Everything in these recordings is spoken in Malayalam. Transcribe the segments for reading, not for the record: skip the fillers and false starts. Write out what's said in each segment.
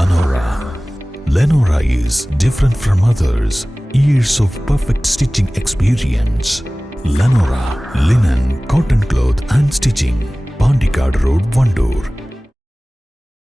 Lenora. Lenora is different from others. Years of perfect stitching experience. Lenora linen, cotton cloth and stitching. Pandikad Road, Vandoor.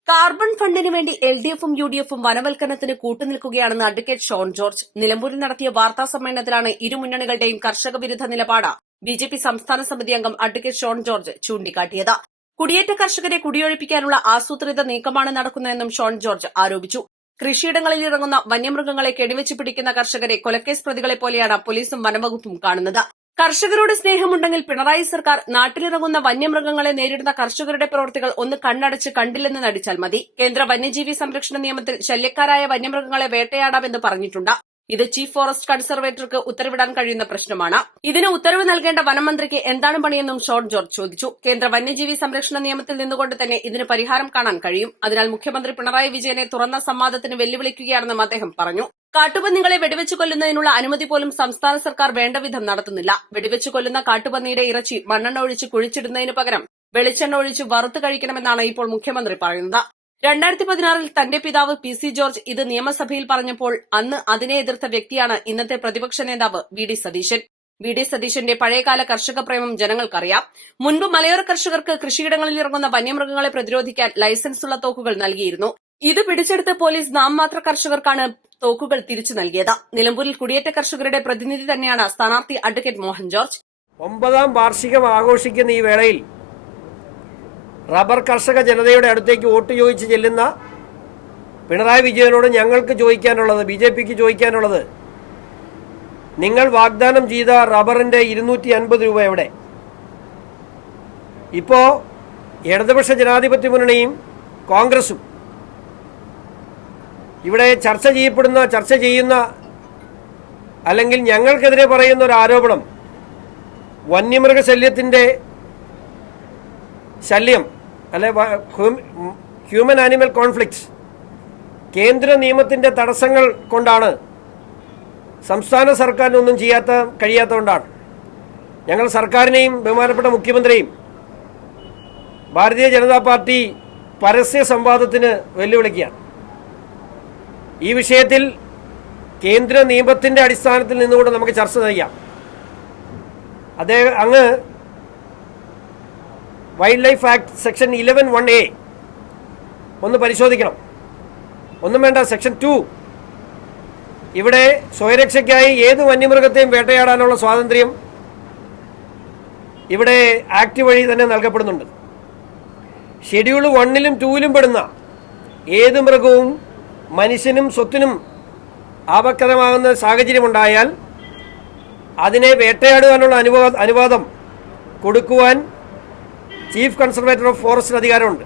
കാർബൺ ഫണ്ടിന് വേണ്ടി എൽഡിഎഫും യുഡിഎഫും വനവൽക്കരണത്തിന് കൂട്ടുനിൽക്കുകയാണെന്ന് അഡ്വക്കേറ്റ് ഷോൺ ജോർജ് നിലമ്പൂരിൽ നടത്തിയ വാർത്താ സമ്മേളനത്തിലാണ് ഇരു മുന്നണികളുടെയും കർഷക വിരുദ്ധ നിലപാട് ബിജെപി സംസ്ഥാന സമിതി അംഗം അഡ്വക്കേറ്റ് ഷോൺ ജോർജ് ചൂണ്ടിക്കാട്ടിയത്. കുടിയേറ്റ കർഷകരെ കുടിയൊഴിപ്പിക്കാനുള്ള ആസൂത്രിത നീക്കമാണ് നടക്കുന്നതെന്നും ഷോൺ ജോർജ് ആരോപിച്ചു. കൃഷിയിടങ്ങളിൽ ഇറങ്ങുന്ന വന്യമൃഗങ്ങളെ കെണിവെച്ച് പിടിക്കുന്ന കർഷകരെ കൊലക്കേസ് പ്രതികളെ പോലെയാണ് പോലീസും വനംവകുപ്പും കാണുന്നത്. കർഷകരോട് സ്നേഹമുണ്ടെങ്കിൽ പിണറായി സർക്കാർ നാട്ടിലിറങ്ങുന്ന വന്യമൃഗങ്ങളെ നേരിടുന്ന കർഷകരുടെ പ്രവൃത്തികൾ ഒന്ന് കണ്ണടച്ച് കണ്ടില്ലെന്ന് നടിച്ചാൽ മതി. കേന്ദ്ര വന്യജീവി സംരക്ഷണ നിയമത്തിൽ ശല്യക്കാരായ വന്യമൃഗങ്ങളെ വേട്ടയാടാമെന്ന് പറഞ്ഞിട്ടുണ്ട്. ഇത് ചീഫ് ഫോറസ്റ്റ് കൺസർവേറ്റർക്ക് ഉത്തരവിടാൻ കഴിയുന്ന പ്രശ്നമാണ്. ഇതിന് ഉത്തരവ് നൽകേണ്ട വനമന്ത്രിക്ക് എന്താണ് പണിയെന്നും ഷോൺ ജോർജ് ചോദിച്ചു. കേന്ദ്ര വന്യജീവി സംരക്ഷണ നിയമത്തിൽ നിന്നുകൊണ്ട് തന്നെ ഇതിന് പരിഹാരം കാണാൻ കഴിയും. അതിനാൽ മുഖ്യമന്ത്രി പിണറായി വിജയനെ തുറന്ന സംവാദത്തിന് വെല്ലുവിളിക്കുകയാണെന്നും അദ്ദേഹം പറഞ്ഞു. കാട്ടുപന്നികളെ വെടിവെച്ചു കൊല്ലുന്നതിനുള്ള അനുമതി പോലും സംസ്ഥാന സർക്കാർ വേണ്ടവിധം നടത്തുന്നില്ല. വെടിവെച്ചു കൊല്ലുന്ന കാട്ടുപന്നിയുടെ ഇറച്ചി മണ്ണെണ്ണ ഒഴിച്ച് കുഴിച്ചിടുന്നതിന് പകരം വെളിച്ചെണ്ണ ഒഴിച്ച് വറുത്ത് കഴിക്കണമെന്നാണ് ഇപ്പോൾ മുഖ്യമന്ത്രി പറയുന്നത്. 2016 തന്റെ പിതാവ് PC ജോർജ് ഇത് നിയമസഭയിൽ പറഞ്ഞപ്പോൾ അന്ന് അതിനെ എതിർത്ത വ്യക്തിയാണ് ഇന്നത്തെ പ്രതിപക്ഷ നേതാവ് VD സതീശൻ. VD സതീശന്റെ പഴയകാല കർഷക പ്രേമം ജനങ്ങൾക്കറിയാം. മുൻപ് മലയോര കർഷകർക്ക് കൃഷിയിടങ്ങളിൽ ഇറങ്ങുന്ന വന്യമൃഗങ്ങളെ പ്രതിരോധിക്കാൻ ലൈസൻസുള്ള തോക്കുകൾ നൽകിയിരുന്നു. ഇത് പിടിച്ചെടുത്ത് പോലീസ് നാമമാത്ര കർഷകർക്കാണ് തോക്കുകൾ തിരിച്ചു നൽകിയത്. നിലമ്പൂരിൽ കുടിയേറ്റ കർഷകരുടെ പ്രതിനിധി തന്നെയാണ് സ്ഥാനാർത്ഥി അഡ്വക്കേറ്റ് മോഹൻ ജോർജ്. 9ാം വാർഷികം ആഘോഷിക്കുന്ന ഈ വേളയിൽ റബ്ബർ കർഷക ജനതയുടെ അടുത്തേക്ക് വോട്ട് ചോദിച്ച് ചെല്ലുന്ന പിണറായി വിജയനോട് ഞങ്ങൾക്ക് ചോദിക്കാനുള്ളത്, BJPക്ക് ചോദിക്കാനുള്ളത്, നിങ്ങൾ വാഗ്ദാനം ചെയ്ത റബ്ബറിന്റെ 250 രൂപ എവിടെ? ഇപ്പോ ഇടതുപക്ഷ ജനാധിപത്യ മുന്നണിയും കോൺഗ്രസും ഇവിടെ ചർച്ച ചെയ്യുന്ന അല്ലെങ്കിൽ ഞങ്ങൾക്കെതിരെ പറയുന്ന ഒരു ആരോപണം, വന്യമൃഗശല്യത്തിന്റെ ശല്യം അല്ലെ ഹ്യൂമൻ ആനിമൽ കോൺഫ്ലിക്ട്സ് കേന്ദ്ര നിയമത്തിന്റെ തടസ്സങ്ങൾ കൊണ്ടാണ്, സംസ്ഥാന സർക്കാരിനൊന്നും കഴിയാത്തതുകൊണ്ടാണ്. ഞങ്ങൾ സർക്കാരിനെയും ബഹുമാനപ്പെട്ട മുഖ്യമന്ത്രിയും ഭാരതീയ ജനതാ പാർട്ടി പരസ്യ സംവാദത്തിന് വെല്ലുവിളിക്കുകയാണ്. ഈ വിഷയത്തിൽ കേന്ദ്ര നിയമത്തിന്റെ അടിസ്ഥാനത്തിൽ നിന്നുകൊണ്ട് നമുക്ക് ചർച്ച ചെയ്യാം. അങ്ങ് wild life act section 11(1)(a) ഒന്ന് പരിശോധിക്കണം. ഒന്നും വേണ്ട, സെക്ഷൻ 2 ഇവിടെ സ്വയരക്ഷയ്ക്കായി ഏത് വന്യമൃഗത്തെയും വേട്ടയാടാനുള്ള സ്വാതന്ത്ര്യം ഇവിടെ ആക്ട് വഴി തന്നെ നൽകപ്പെടുന്നുണ്ട്. ഷെഡ്യൂൾ 1ലും 2ലും പെടുന്ന ഏത് മൃഗവും മനുഷ്യനും സ്വത്തിനും ആപത്കരമാകുന്ന സാഹചര്യമുണ്ടായാൽ അതിനെ വേട്ടയാടുവാനുള്ള അനുവാദം കൊടുക്കുവാൻ ചീഫ് കൺസർവേറ്റർ ഓഫ് ഫോറസ്റ്റിന് അധികാരമുണ്ട്.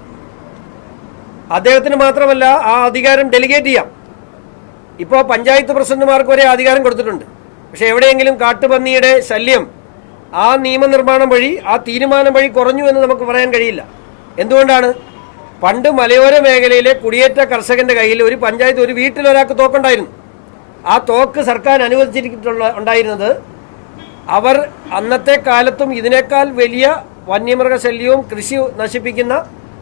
അദ്ദേഹത്തിന് മാത്രമല്ല ആ അധികാരം ഡെലിഗേറ്റ് ചെയ്യാം. ഇപ്പോൾ പഞ്ചായത്ത് പ്രസിഡന്റുമാർക്ക് വരെ അധികാരം കൊടുത്തിട്ടുണ്ട്. പക്ഷെ എവിടെയെങ്കിലും കാട്ടുപന്നിയുടെ ശല്യം ആ നിയമനിർമ്മാണം വഴി, ആ തീരുമാനം വഴി കുറഞ്ഞു എന്ന് നമുക്ക് പറയാൻ കഴിയില്ല. എന്തുകൊണ്ടാണ്? പണ്ട് മലയോര മേഖലയിലെ കുടിയേറ്റ കർഷകന്റെ കയ്യിൽ ഒരു പഞ്ചായത്ത്, ഒരു വീട്ടിൽ ഒരാൾക്ക് തോക്കുണ്ടായിരുന്നു. ആ തോക്ക് സർക്കാർ ഉണ്ടായിരുന്നത് അവർ അന്നത്തെ കാലത്തും ഇതിനേക്കാൾ വലിയ വന്യമൃഗശല്യവും കൃഷി നശിപ്പിക്കുന്ന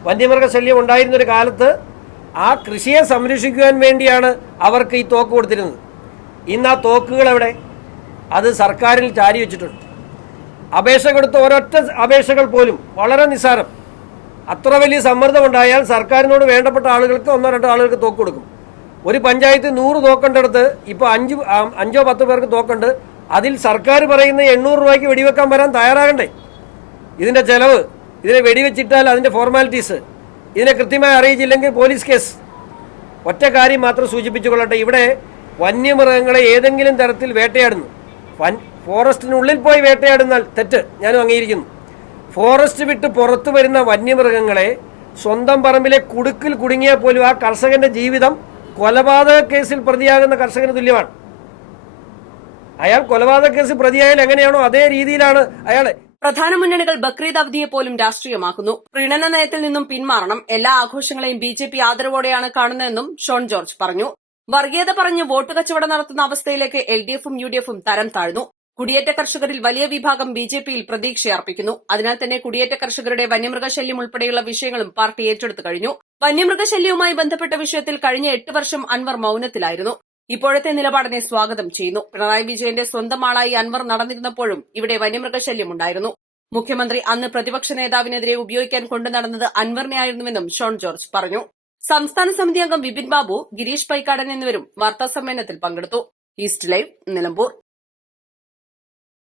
വന്യമൃഗശല്യം ഉണ്ടായിരുന്നൊരു കാലത്ത് ആ കൃഷിയെ സംരക്ഷിക്കുവാൻ വേണ്ടിയാണ് അവർക്ക് ഈ തോക്ക് കൊടുത്തിരുന്നത്. ഇന്ന് ആ തോക്കുകൾ എവിടെ? അത് സർക്കാരിൽ ചാരി വെച്ചിട്ടുണ്ട്. അപേക്ഷ കൊടുത്ത ഒരൊറ്റ അപേക്ഷകൾ പോലും വളരെ നിസ്സാരം. അത്ര വലിയ സമ്മർദ്ദമുണ്ടായാൽ സർക്കാരിനോട് വേണ്ടപ്പെട്ട ആളുകൾക്ക് 1-2 ആളുകൾക്ക് തോക്ക് കൊടുക്കും. ഒരു പഞ്ചായത്ത് 100 തോക്കുണ്ടെടുത്ത് ഇപ്പോൾ 5-10 പേർക്ക് തോക്കുണ്ട്. അതിൽ സർക്കാർ പറയുന്ന 800 രൂപയ്ക്ക് വെടിവെക്കാൻ വരാൻ തയ്യാറാകണ്ടേ? ഇതിൻ്റെ ചെലവ്, ഇതിനെ വെടിവെച്ചിട്ടാൽ അതിൻ്റെ ഫോർമാലിറ്റീസ്, ഇതിനെ കൃത്യമായി അറിയിച്ചില്ലെങ്കിൽ പോലീസ് കേസ്. ഒറ്റ കാര്യം മാത്രം സൂചിപ്പിച്ചുകൊള്ളട്ടെ, ഇവിടെ വന്യമൃഗങ്ങളെ ഏതെങ്കിലും തരത്തിൽ വേട്ടയാടുന്നു. ഫോറസ്റ്റിനുള്ളിൽ പോയി വേട്ടയാടുന്നാൽ തെറ്റ്, ഞാനും അംഗീകരിക്കുന്നു. ഫോറസ്റ്റ് വിട്ട് പുറത്തു വരുന്ന വന്യമൃഗങ്ങളെ സ്വന്തം പറമ്പിലെ കുടുക്കിൽ കുടുങ്ങിയാൽ പോലും ആ കർഷകന്റെ ജീവിതം കൊലപാതക കേസിൽ പ്രതിയാകുന്ന കർഷകന് തുല്യമാണ്. അയാൾ കൊലപാതക കേസിൽ പ്രതിയായാൽ എങ്ങനെയാണോ അതേ രീതിയിലാണ് അയാളെ. പ്രധാന മുന്നണികൾ ബക്രീദ് അവധിയെ പോലും രാഷ്ട്രീയമാക്കുന്നു. പ്രീണന നയത്തിൽ നിന്നും പിന്മാറണം. എല്ലാ ആഘോഷങ്ങളെയും BJP ആദരവോടെയാണ് കാണുന്നതെന്നും ഷോൺ ജോർജ് പറഞ്ഞു. വർഗീയത പറഞ്ഞ് വോട്ട് കച്ചവടം നടത്തുന്ന അവസ്ഥയിലേക്ക് LDFും UDFും തരം താഴ്ന്നു. കുടിയേറ്റ കർഷകരിൽ വലിയ വിഭാഗം ബിജെപിയിൽ പ്രതീക്ഷയർപ്പിക്കുന്നു. അതിനാൽ തന്നെ കുടിയേറ്റ കർഷകരുടെ വന്യമൃഗശല്യം ഉൾപ്പെടെയുള്ള വിഷയങ്ങളും പാർട്ടി ഏറ്റെടുത്തു കഴിഞ്ഞു. വന്യമൃഗശല്യവുമായി ബന്ധപ്പെട്ട വിഷയത്തിൽ കഴിഞ്ഞ 8 വർഷം അൻവർ മൌനത്തിലായിരുന്നു. ഇപ്പോഴത്തെ നിലപാടിനെ സ്വാഗതം ചെയ്യുന്നു. പിണറായി വിജയന്റെ സ്വന്തം ആളായി അൻവർ നടന്നിരുന്നപ്പോഴും ഇവിടെ വന്യമൃഗശല്യമുണ്ടായിരുന്നു. മുഖ്യമന്ത്രി അന്ന് പ്രതിപക്ഷ നേതാവിനെതിരെ ഉപയോഗിക്കാൻ കൊണ്ടുനടന്നത് അൻവറിനെയായിരുന്നുവെന്നും ഷോൺ ജോർജ് പറഞ്ഞു. സംസ്ഥാന സമിതി അംഗം വിപിൻ ബാബു, ഗിരീഷ് പൈക്കാടൻ എന്നിവരും വാർത്താസമ്മേളനത്തിൽ പങ്കെടുത്തു. East live, Nilambur.